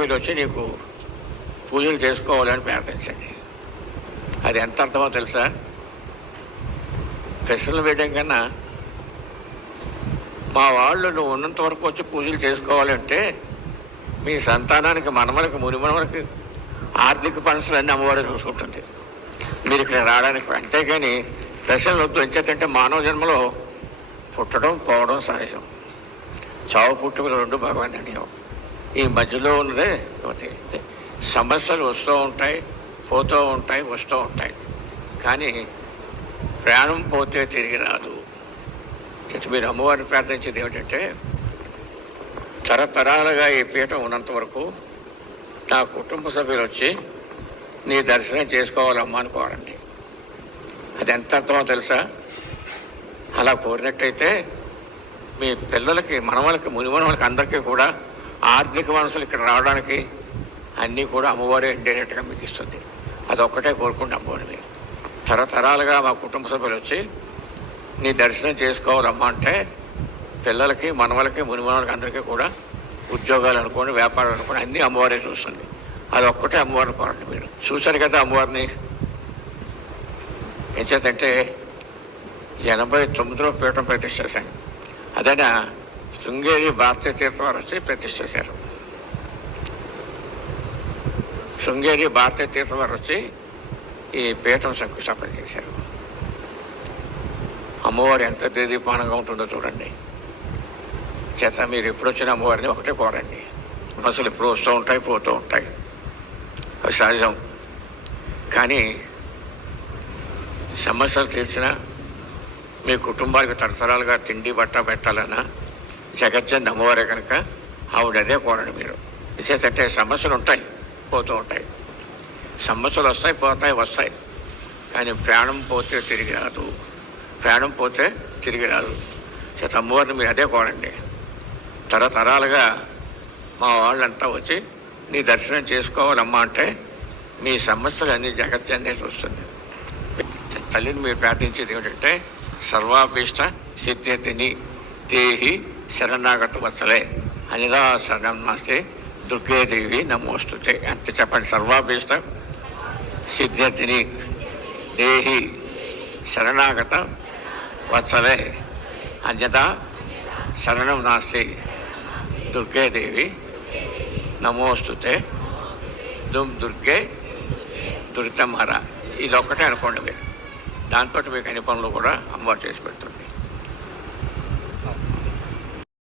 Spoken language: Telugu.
మీరు వచ్చి నీకు పూజలు చేసుకోవాలని ప్రార్థించండి. అది ఎంత అర్థమో తెలుసా? ప్రశ్నలు వేయడం కన్నా మా వాళ్ళు నువ్వు ఉన్నంత వరకు వచ్చి పూజలు చేసుకోవాలంటే మీ సంతానానికి మనమలకి మునిమనమలకి ఆర్థిక సమస్యలన్నీ అమ్మవారు చూసుకుంటుంది. మీరు ఇక్కడ రావడానికి. అంతేగాని ప్రశ్నలు వద్దు. ఎంచేతంటే మానవ జన్మలో పుట్టడం పోవడం సహజం. చావు పుట్టుకలు రెండు భగవాన్ అడిగాం. ఈ మధ్యలో ఉన్నదే సమస్యలు వస్తూ ఉంటాయి, పోతూ ఉంటాయి, వస్తూ ఉంటాయి. కానీ ప్రాణం పోతే తిరిగి రాదు. మీరు అమ్మవారిని ప్రార్థించేది ఏమిటంటే తరతరాలుగా ఈ పీఠం ఉన్నంత వరకు నా కుటుంబ సభ్యులు వచ్చి నీ దర్శనం చేసుకోవాలమ్మా అనుకోవాలండి. అది ఎంత అర్థమో తెలుసా? అలా కోరినట్టయితే మీ పిల్లలకి మనవలకి మునిమనవలకి అందరికీ కూడా ఆర్థిక వనరులు ఇక్కడ రావడానికి అన్నీ కూడా అమ్మవారే డైరెక్ట్గా మీకు ఇస్తుంది. అదొక్కటే కోరుకుంటే అమ్మవారిని తరతరాలుగా మా కుటుంబ సభ్యులు వచ్చి నీ దర్శనం చేసుకోవాలమ్మా అంటే పిల్లలకి మనవలకి మునిమనవలకి అందరికీ కూడా ఉద్యోగాలు అనుకోండి, వ్యాపారాలు అనుకోండి, అన్నీ అమ్మవారే చూస్తుంది. అదొక్కటే అమ్మవారిని కోరండి. మీరు చూశారు కదా అమ్మవారిని. ఏం చేతంటే 89లో పీఠం ప్రతిష్ఠ చేశాను. అదైనా శృంగేరి భారతీయ తీర్థం వారు వచ్చి ప్రతిష్ఠ చేశారు. శృంగేరి భారతీయ తీర్థం వారు వచ్చి ఈ పీఠం శంకుస్థాపన చేశారు. అమ్మవారు ఎంత దేదీపానంగా ఉంటుందో చూడండి. చేత మీరు ఎప్పుడు వచ్చిన అమ్మవారిని ఒకటే కోరండి. అసలు ఎప్పుడు వస్తూ ఉంటాయి, పోతూ ఉంటాయి, అవి సహజం. కానీ సమస్యలు తీర్చినా మీ కుటుంబానికి తరతరాలుగా తిండి బట్ట పెట్టాలన్నా జగజ్జన్ అమ్మవారే కనుక ఆవిడదే కోరండి మీరు. చేతంటే సమస్యలు ఉంటాయి, పోతూ ఉంటాయి. సమస్యలు వస్తాయి, పోతాయి, వస్తాయి. కానీ ప్రాణం పోతే తిరిగి రాదు. ప్రాణం పోతే తిరిగి రాదు. చేత అమ్మవారిని మీరు అదే కోరండి. తరతరాలుగా మా వాళ్ళంతా వచ్చి నీ దర్శనం చేసుకోవాలమ్మా అంటే మీ సమస్యలు అన్ని జగత్తునే చూస్తుంది. తల్లిని మీరు ప్రార్థించేది ఏమిటంటే సర్వాభీష్ట సిద్ధిని దేహి శరణాగత వత్సలే అనిదా శరణం నాస్తే దుర్గేదేవి నమోస్తుతే అంటే చెప్పండి. సర్వాభీష్ట సిద్ధిని దేహి శరణాగత వత్సలే అన్యదా శరణం నాస్తి దుర్గేదేవి నమోస్తుతే దుర్గే దురితంహర. ఇది ఒక్కటే అనుకోండి మీరు. దాంతో మీకు అన్ని పనులు కూడా అమ్మవారు చేసి పెడుతుంది.